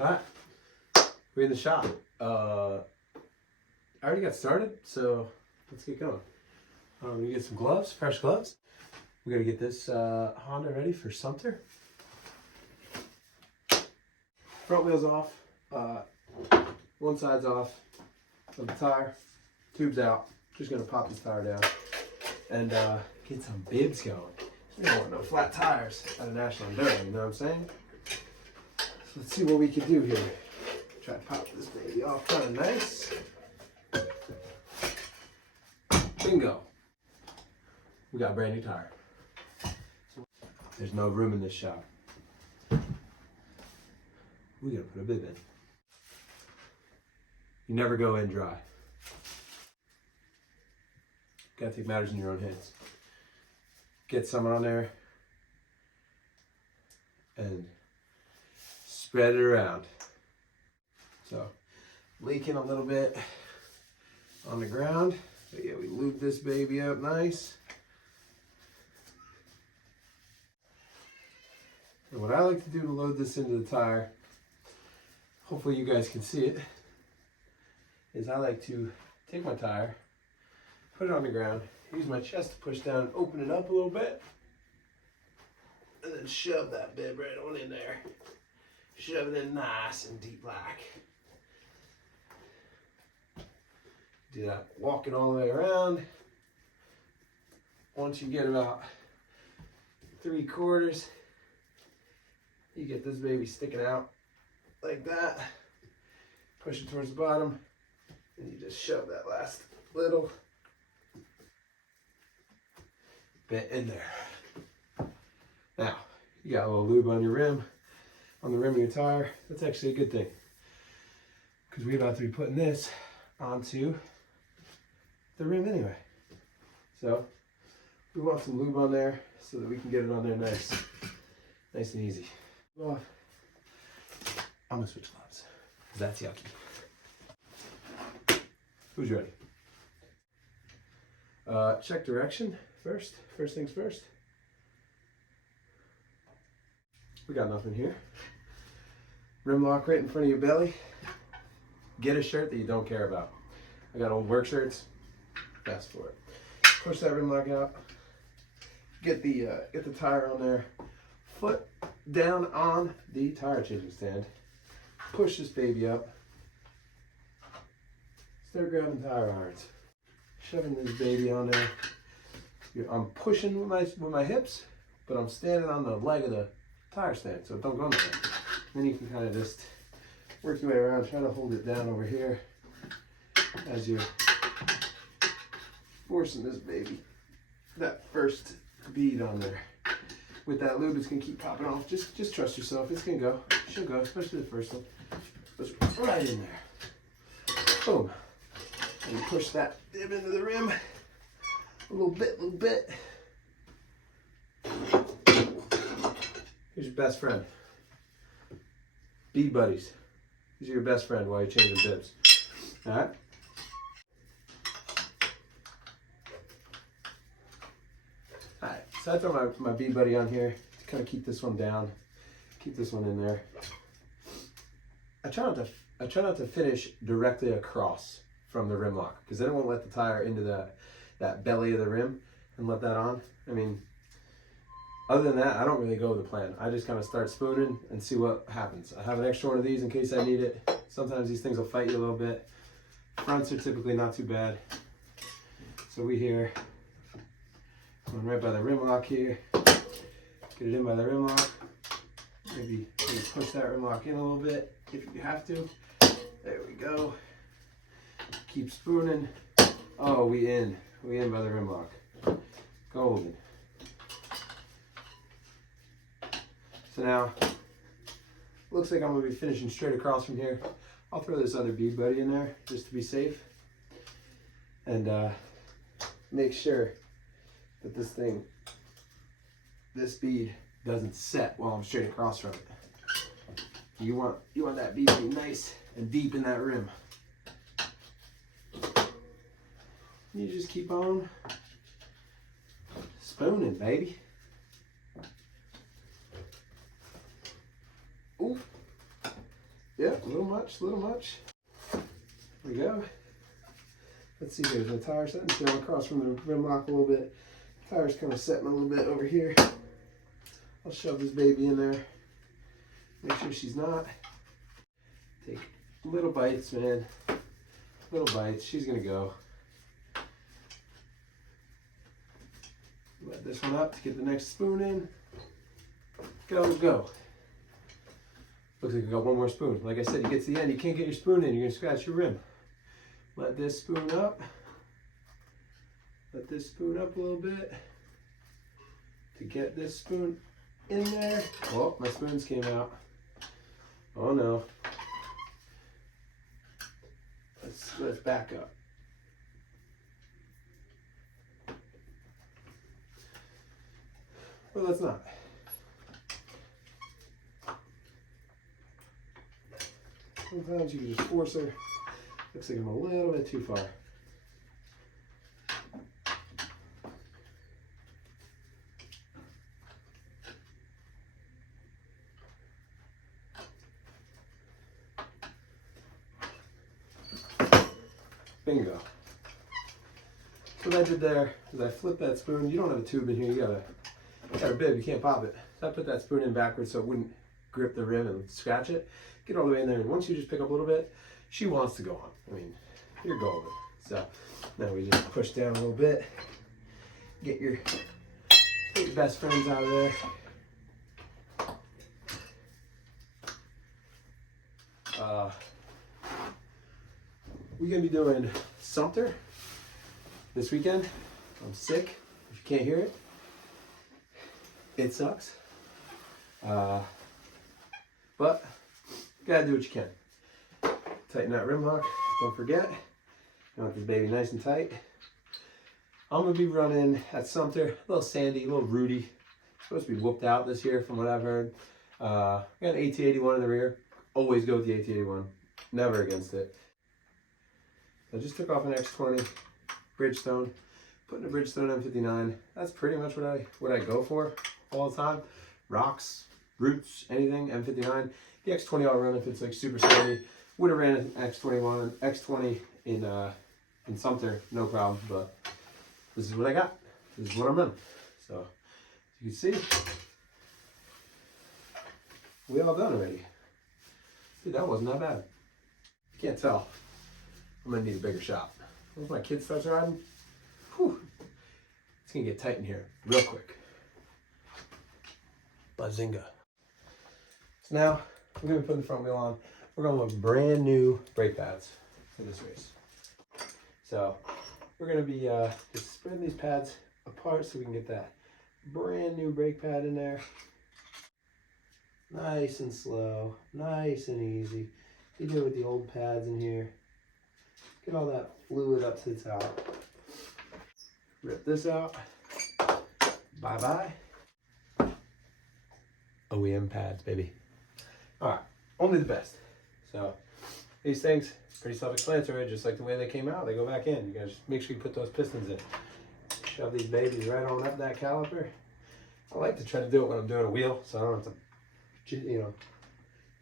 Alright, we're in the shop. I already got started, so let's get going. We get some gloves, fresh gloves. We gotta get this Honda ready for Sumter. Front wheel's off, one side's off of the tire, tube's out. Just gonna pop this tire down and get some bibs going. We don't want no flat tires at a National Enduro, you know what I'm saying? So let's see what we can do here. Try to pop this baby off kind of nice. Bingo. We got a brand new tire. There's no room in this shop. We gotta put a bib in. You never go in dry. Gotta take matters in your own hands. Get someone on there and spread it around. So, leaking a little bit on the ground. But yeah, we lube this baby up nice. And what I like to do to load this into the tire, hopefully you guys can see it, is I like to take my tire, put it on the ground, use my chest to push down and open it up a little bit, and then shove that bib right on in there. Shove it in nice and deep like. Do that walking all the way around. Once you get about 3/4, you get this baby sticking out like that. Push it towards the bottom, and you just shove that last little bit in there. Now, you got a little lube on your rim, on the rim of your tire. That's actually a good thing, because we're about to be putting this onto the rim anyway. So we want some lube on there so that we can get it on there nice and easy. Well, I'm gonna switch gloves, because that's yucky. Who's ready? Check direction first. First things first. We got nothing here. Rim lock right in front of your belly. Get a shirt that you don't care about. I got old work shirts. Best for it. Push that rim lock out. Get the tire on there. Foot down on the tire changing stand. Push this baby up. Start grabbing tire irons. Shoving this baby on there. I'm pushing with my hips, but I'm standing on the leg of the tire stand, so don't go nowhere. Then you can kind of just work your way around, try to hold it down over here as you're forcing this baby. That first bead on there. With that lube, it's gonna keep popping off. Just trust yourself. It's gonna go. She'll go, especially the first one. Goes right in there. Boom. And you push that bib into the rim. A little bit. Here's your best friend. Bead buddies. These are your best friend while you're changing bibs. Alright? Alright, so I throw my bead buddy on here to kind of keep this one down. Keep this one in there. I try not to finish directly across from the rim lock, because then it won't let the tire into that belly of the rim and let that on. I mean, other than that, I don't really go with the plan. I just kind of start spooning and see what happens. I have an extra one of these in case I need it. Sometimes these things will fight you a little bit. Fronts are typically not too bad. So we here, going right by the rim lock here. Get it in by the rim lock. Maybe push that rim lock in a little bit if you have to. There we go. Keep spooning. Oh, we in by the rim lock. Golden. So now, looks like I'm gonna be finishing straight across from here. I'll throw this other bead buddy in there just to be safe. And make sure that this bead doesn't set while I'm straight across from it. You want that bead to be nice and deep in that rim. You just keep on spooning, baby. Ooh. Yeah, a little much, a little much. There we go. Let's see here, the tire setting down across from the rim lock a little bit. Tire's kind of setting a little bit over here. I'll shove this baby in there. Make sure she's not. Take little bites, man. Little bites. She's gonna go. Let this one up to get the next spoon in. Go, go. Looks like we got one more spoon. Like I said, you get to the end, you can't get your spoon in, you're gonna scratch your rim. Let this spoon up. Let this spoon up a little bit to get this spoon in there. Oh, my spoons came out. Oh no. Let's back up. Well, let's not. Sometimes you can just force her. Looks like I'm a little bit too far. Bingo. So what I did there is I flipped that spoon. You don't have a tube in here. You got a bib. You can't pop it. So I put that spoon in backwards so it wouldn't grip the rim and scratch it. Get all the way in there, and once you just pick up a little bit, she wants to go on. I mean, you're golden. So now we just push down a little bit. Get your best friends out of there. We're gonna be doing Sumter this weekend. I'm sick. If you can't hear it, it sucks. But you gotta do what you can. Tighten that rim lock. Don't forget. You want this baby nice and tight. I'm gonna be running at Sumter, a little sandy, a little rooty. Supposed to be whooped out this year from what I've heard. Got an AT81 in the rear. Always go with the AT81. Never against it. I just took off an X20 Bridgestone, put in a Bridgestone M59. That's pretty much what I go for all the time. Rocks, roots, anything, M59. The X20 I'll run if it's like super sandy. Would have ran an X20 in Sumter, no problem. But this is what I got. This is what I'm running. So as you can see, we all done already. Dude, that wasn't that bad. You can't tell. I'm gonna need a bigger shop. Once my kid starts riding, whew, it's gonna get tight in here real quick. Bazinga. So now we're gonna be putting the front wheel on. We're going with brand new brake pads for this race. So we're gonna be just spreading these pads apart so we can get that brand new brake pad in there. Nice and slow, nice and easy. You do it with the old pads in here. Get all that fluid up to the top. Rip this out. Bye-bye. OEM pads, baby. All right, only the best. So these things, pretty self-explanatory, just like the way they came out, they go back in. You guys make sure you put those pistons in. Shove these babies right on up that caliper. I like to try to do it when I'm doing a wheel, so I don't have to, you know,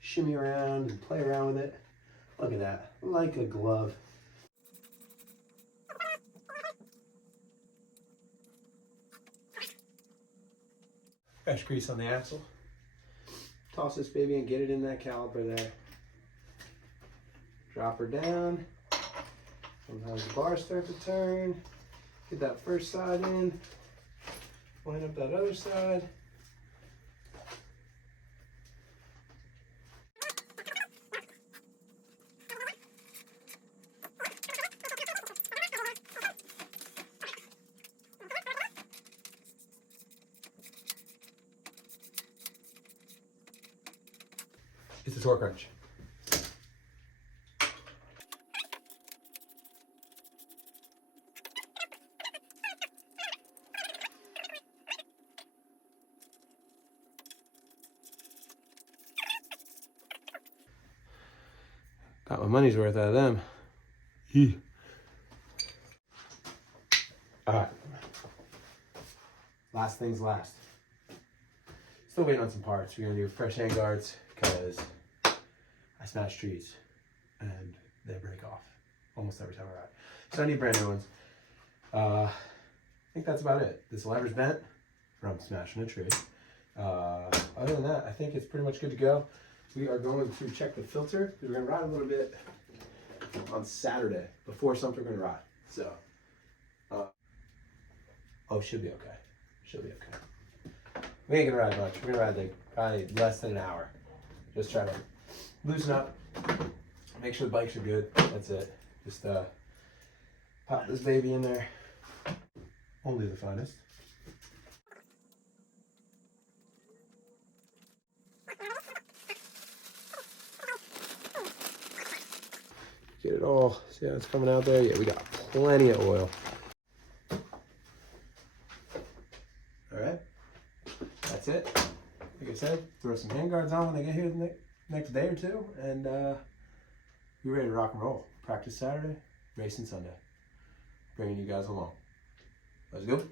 shimmy around and play around with it. Look at that, like a glove. Fresh grease on the axle. Toss this baby and get it in that caliper there. Drop her down. Sometimes the bars start to turn. Get that first side in. Line up that other side. It's a torque wrench. Got my money's worth out of them. Yeah. All right. Last things last. Still waiting on some parts. We're gonna do fresh hand guards because I I smash trees and they break off almost every time I ride. So I need brand new ones. I think that's about it. This lever's bent from smashing a tree. Other than that, I think it's pretty much good to go. We are going to check the filter. We're going to ride a little bit on Saturday before Sumter we're going to ride. So, should be okay. Should be okay. We ain't going to ride much. We're going to ride like probably less than an hour. Just try to loosen up, make sure the bikes are good. That's it. Just pop this baby in there. Only the finest. Get it all. See how it's coming out there? Yeah, we got plenty of oil. All right, that's it. Like I said, throw some handguards on when they get here the next day or two, and be ready to rock and roll. Practice Saturday, racing Sunday. Bringing you guys along. Let's go.